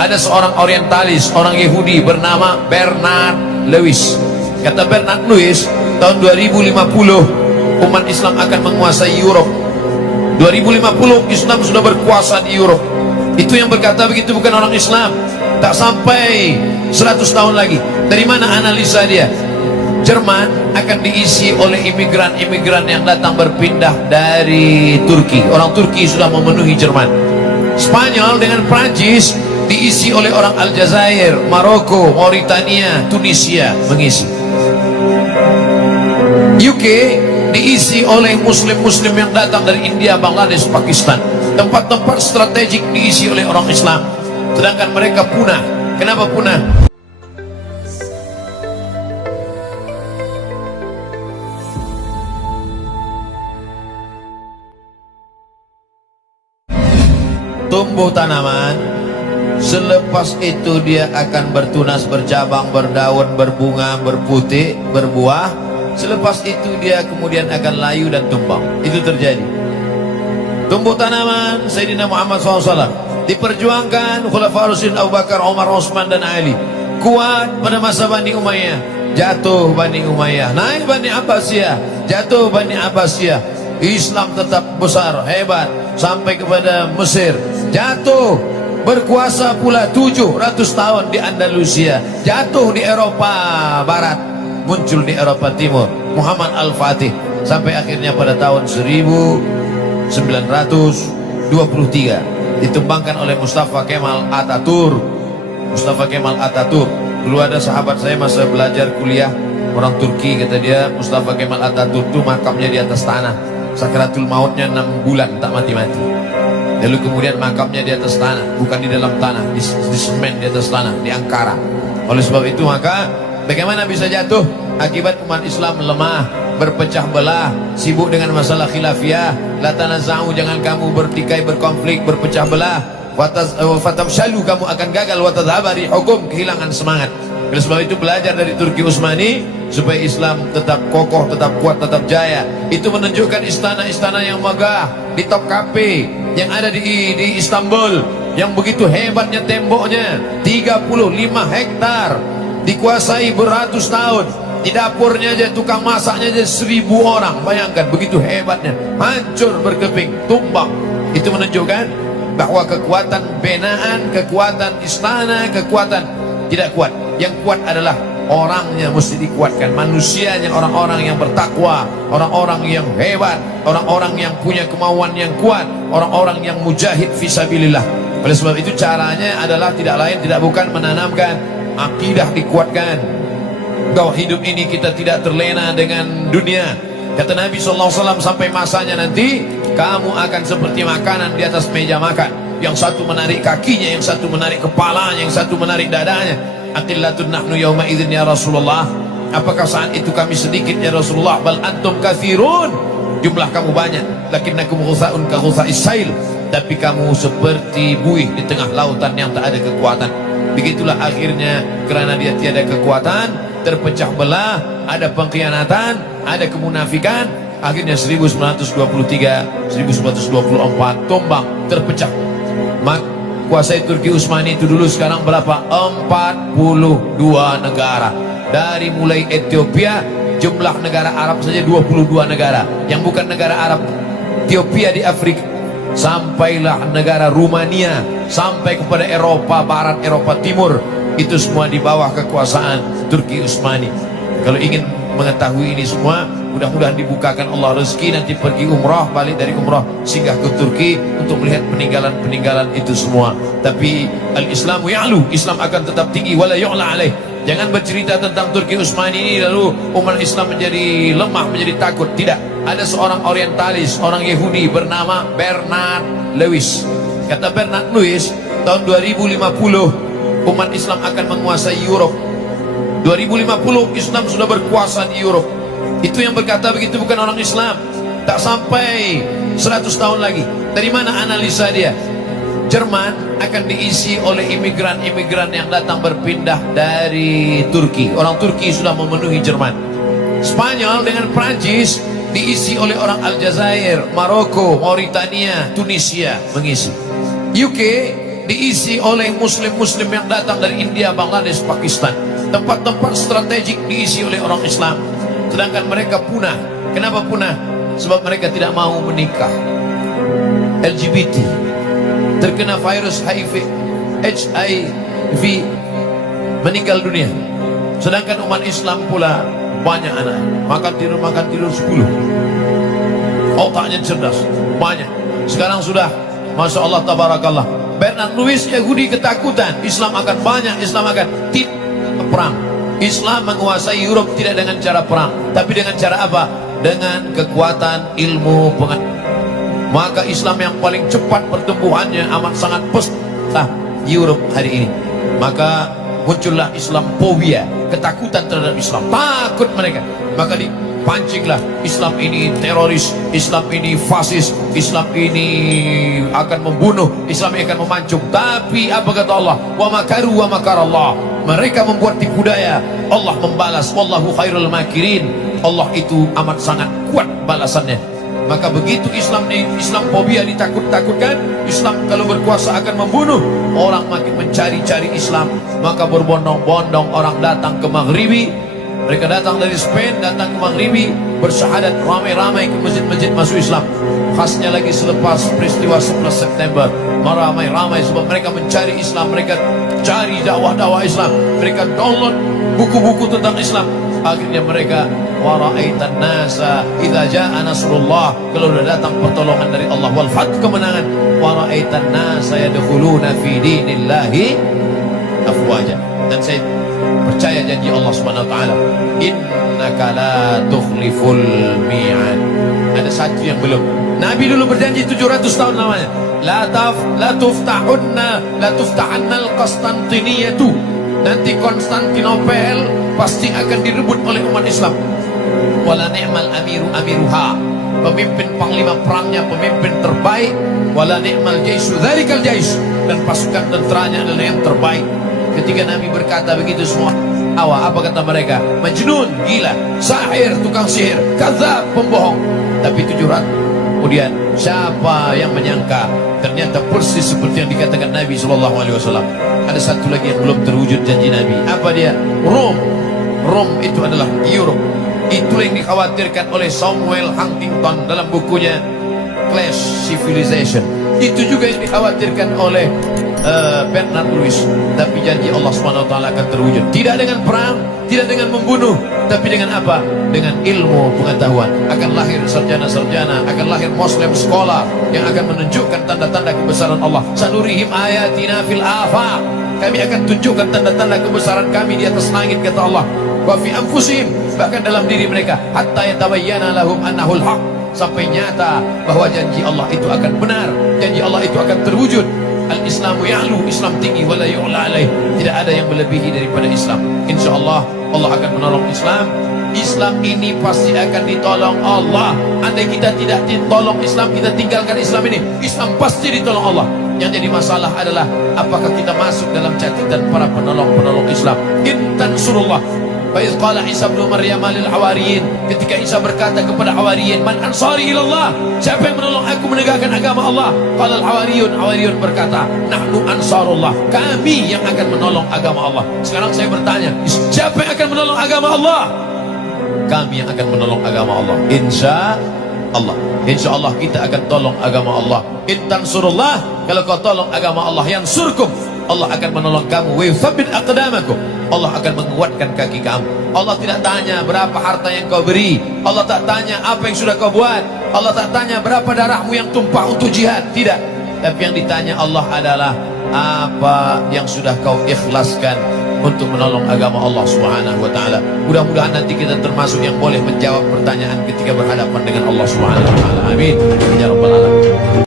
Ada seorang orientalis, orang Yahudi bernama Bernard Lewis. Kata Bernard Lewis, tahun 2050 umat Islam akan menguasai Europe. 2050 Islam sudah berkuasa di Europe. Itu yang berkata begitu bukan orang Islam. Tak sampai 100 tahun lagi. Dari mana analisa dia? Jerman akan diisi oleh imigran-imigran yang datang berpindah dari Turki. Orang Turki sudah memenuhi Jerman. Spanyol dengan Prancis diisi oleh orang Aljazair, Maroko, Mauritania, Tunisia mengisi. UK diisi oleh muslim-muslim yang datang dari India, Bangladesh, Pakistan. Tempat-tempat strategik diisi oleh orang Islam. Sedangkan mereka punah. Kenapa punah? Tumbuh tanaman, selepas itu dia akan bertunas, bercabang, berdaun, berbunga, berputih, berbuah. Selepas itu dia kemudian akan layu dan tumbang. Itu terjadi. Tumbuh tanaman Sayyidina Muhammad SAW diperjuangkan Khulafaur Rasyidin Abu Bakar, Umar, Utsman dan Ali. Kuat pada masa Bani Umayyah, jatuh Bani Umayyah. Naik Bani Abbasiyah, jatuh Bani Abbasiyah. Islam tetap besar, hebat sampai kepada Mesir. Jatuh, berkuasa pula 700 tahun di Andalusia. Jatuh di Eropa Barat, muncul di Eropa Timur Muhammad Al-Fatih. Sampai akhirnya pada tahun 1923 ditumbangkan oleh Mustafa Kemal Atatürk. Mustafa Kemal Atatürk, dulu ada sahabat saya masa belajar kuliah, orang Turki, kata dia Mustafa Kemal Atatürk itu makamnya di atas tanah, sakaratul mautnya 6 bulan tak mati-mati. Lalu kemudian makamnya di atas tanah, bukan di dalam tanah, di semen di atas tanah, di Ankara. Oleh sebab itu maka bagaimana bisa jatuh? Akibat umat Islam lemah, berpecah belah, sibuk dengan masalah khilafiyah. La tanaza'u, jangan kamu bertikai, berkonflik, berpecah belah. Fatamshalu, kamu akan gagal. Wa tadhhaba rihukum, kehilangan semangat. Oleh sebab itu belajar dari Turki Utsmani supaya Islam tetap kokoh, tetap kuat, tetap jaya. Itu menunjukkan istana-istana yang megah di Topkapi yang ada di Istanbul, yang begitu hebatnya temboknya, 35 hektar, dikuasai beratus tahun. Di dapurnya aja, tukang masaknya aja 1000 orang. Bayangkan begitu hebatnya, hancur, berkeping, tumbang. Itu menunjukkan bahwa kekuatan binaan, kekuatan istana, kekuatan tidak kuat. Yang kuat adalah orangnya, mesti dikuatkan, manusianya, orang-orang yang bertakwa, orang-orang yang hebat, orang-orang yang punya kemauan yang kuat, orang-orang yang mujahid fisabilillah. Oleh sebab itu caranya adalah tidak lain tidak bukan menanamkan akidah, dikuatkan bahwa hidup ini kita tidak terlena dengan dunia. Kata Nabi SAW, sampai masanya nanti kamu akan seperti makanan di atas meja makan, yang satu menarik kakinya, yang satu menarik kepalanya, yang satu menarik dadanya. Aqillatun nahnu yawma idzin ya Rasulullah, apakah saat itu kami sedikit ya Rasulullah? Bal antum katsirun, jumlah kamu banyak. Lakinnakum ghusaun ka ghusa'is sail, tapi kamu seperti buih di tengah lautan yang tak ada kekuatan. Begitulah akhirnya, kerana dia tiada kekuatan, terpecah belah, ada pengkhianatan, ada kemunafikan. Akhirnya 1923, 1924 tumbang, terpecah. Kuasai Turki Utsmani itu dulu, sekarang berapa? 42 negara. Dari mulai Ethiopia, jumlah negara Arab saja 22 negara, yang bukan negara Arab. Ethiopia di Afrika, sampailah negara Rumania, sampai kepada Eropa Barat, Eropa Timur. Itu semua di bawah kekuasaan Turki Utsmani. Kalau ingin mengetahui ini semua, mudah-mudahan dibukakan Allah rezeki, nanti pergi umrah, balik dari umrah singgah ke Turki untuk melihat peninggalan-peninggalan itu semua. Tapi al-Islamu ya'lu, Islam akan tetap tinggi, wala yu'la alaih. Jangan bercerita tentang Turki Utsmani ini lalu umat Islam menjadi lemah, menjadi takut. Tidak. Ada seorang orientalis, orang Yahudi bernama Bernard Lewis. Kata Bernard Lewis, tahun 2050 umat Islam akan menguasai Europe. 2050 Islam sudah berkuasa di Europe. Itu yang berkata begitu bukan orang Islam. Tak sampai 100 tahun lagi. Dari mana analisa dia? Jerman akan diisi oleh imigran-imigran yang datang berpindah dari Turki. Orang Turki sudah memenuhi Jerman. Spanyol dengan Prancis diisi oleh orang Aljazair, Maroko, Mauritania, Tunisia mengisi. UK diisi oleh muslim-muslim yang datang dari India, Bangladesh, Pakistan. Tempat-tempat strategik diisi oleh orang Islam. Sedangkan mereka punah. Kenapa punah? Sebab mereka tidak mau menikah. LGBT, terkena virus HIV, meninggal dunia. Sedangkan umat Islam pula banyak anak, makan tidur 10. Otaknya cerdas, banyak. Sekarang sudah, Masya Allah, Tabarakallah. Bernard Lewis, Yahudi ketakutan Islam akan banyak, Islam akan tidak perang. Islam menguasai Europe tidak dengan cara perang, tapi dengan cara apa? Dengan kekuatan ilmu pengetahuan. Maka Islam yang paling cepat pertumbuhannya amat sangat pesat Europe hari ini. Maka muncullah Islamophobia, ketakutan terhadap Islam, takut mereka. Maka dipancinglah Islam ini teroris, Islam ini fasis, Islam ini akan membunuh, Islam ini akan memancung. Tapi apa kata Allah? Wa makaru wa makarallah. Mereka membuat tipu daya, Allah membalas. Wallahu khairul makirin. Allah itu amat sangat kuat balasannya. Maka begitu Islam ini, Islamophobia, ditakut-takutkan, Islam kalau berkuasa akan membunuh, orang makin mencari-cari Islam. Maka berbondong-bondong orang datang ke Maghribi. Mereka datang dari Spain, datang ke Maghribi, bersyahadat ramai-ramai ke masjid-masjid masuk Islam. Khasnya lagi selepas peristiwa 11 September, ramai-ramai sebab mereka mencari Islam, mereka cari dakwah-dakwah Islam, mereka download buku-buku tentang Islam. Akhirnya mereka waraitan nasa idza jaa nasrullah, kalau sudah datang pertolongan dari Allah, wal fath, kemenangan, waraitan nasa yadkhuluna fi dinillahi afwaja. Dan saya percaya janji Allah Subhanahu wa taala, innaka la tukhliful mi'ad. Ada satu yang belum. Nabi dulu berjanji 700 tahun lamanya, la tuftahanna al-Qastantiniyatu. Nanti Konstantinopel pasti akan direbut oleh umat Islam. Wala ni'mal amiruha. Pemimpin panglima perangnya pemimpin terbaik. Wala ni'mal jaisu dzalikal jais. Dan pasukan tenteranya adalah yang terbaik. Ketika Nabi berkata begitu, semua apa kata mereka? Majnun, gila, sahir, tukang sihir, kadzab, pembohong. Tapi 700 kemudian siapa yang menyangka ternyata persis seperti yang dikatakan Nabi SAW. Ada satu lagi yang belum terwujud janji Nabi. Apa dia? Rome itu adalah Europe. Itulah yang dikhawatirkan oleh Samuel Huntington dalam bukunya Clash Civilization. Itu juga yang dikhawatirkan oleh Bernard Lewis. Tapi janji Allah SWT akan terwujud. Tidak dengan perang, tidak dengan membunuh, tapi dengan apa? Dengan ilmu pengetahuan. Akan lahir sarjana-sarjana, akan lahir Muslim sekolah yang akan menunjukkan tanda-tanda kebesaran Allah. Sanurihim ayatina fil afaq. Kami akan tunjukkan tanda-tanda kebesaran kami di atas langit, kata Allah. Wa fi anfusihim, bahkan dalam diri mereka, hatta yatabayyana lahum annahul haq, sampai nyata bahwa janji Allah itu akan benar, janji Allah itu akan terwujud. Al-Islamu ya'lu, Islam tinggi, wala yu'la alaih. Tidak ada yang melebihi daripada Islam. InsyaAllah Allah akan menolong Islam. Islam ini pasti akan ditolong Allah. Andai kita tidak ditolong Islam, kita tinggalkan Islam ini, Islam pasti ditolong Allah. Yang jadi masalah adalah apakah kita masuk dalam catatan para penolong-penolong Islam. In tansurullah. Faiz qala Isa bin Maryam lil hawariyin, ketika Isa berkata kepada hawariyin, man ansari ilallah, siapa yang menolong aku menegakkan agama Allah? Qala al hawariyun berkata, nahnu ansarullah, kami yang akan menolong agama Allah. Sekarang saya bertanya, siapa yang akan menolong agama Allah? Kami yang akan menolong agama Allah, insya Allah. Insya Allah kita akan tolong agama Allah. In tansurullah, kalau kau tolong agama Allah, yang surkum, Allah akan menolong kamu. Wa yuthabbit aqdamakum, Allah akan menguatkan kaki kamu. Allah tidak tanya berapa harta yang kau beri, Allah tak tanya apa yang sudah kau buat, Allah tak tanya berapa darahmu yang tumpah untuk jihad, tidak. Tapi yang ditanya Allah adalah apa yang sudah kau ikhlaskan untuk menolong agama Allah Subhanahu wa taala. Mudah-mudahan nanti kita termasuk yang boleh menjawab pertanyaan ketika berhadapan dengan Allah Subhanahu wa taala. Amin ya rabbal alamin.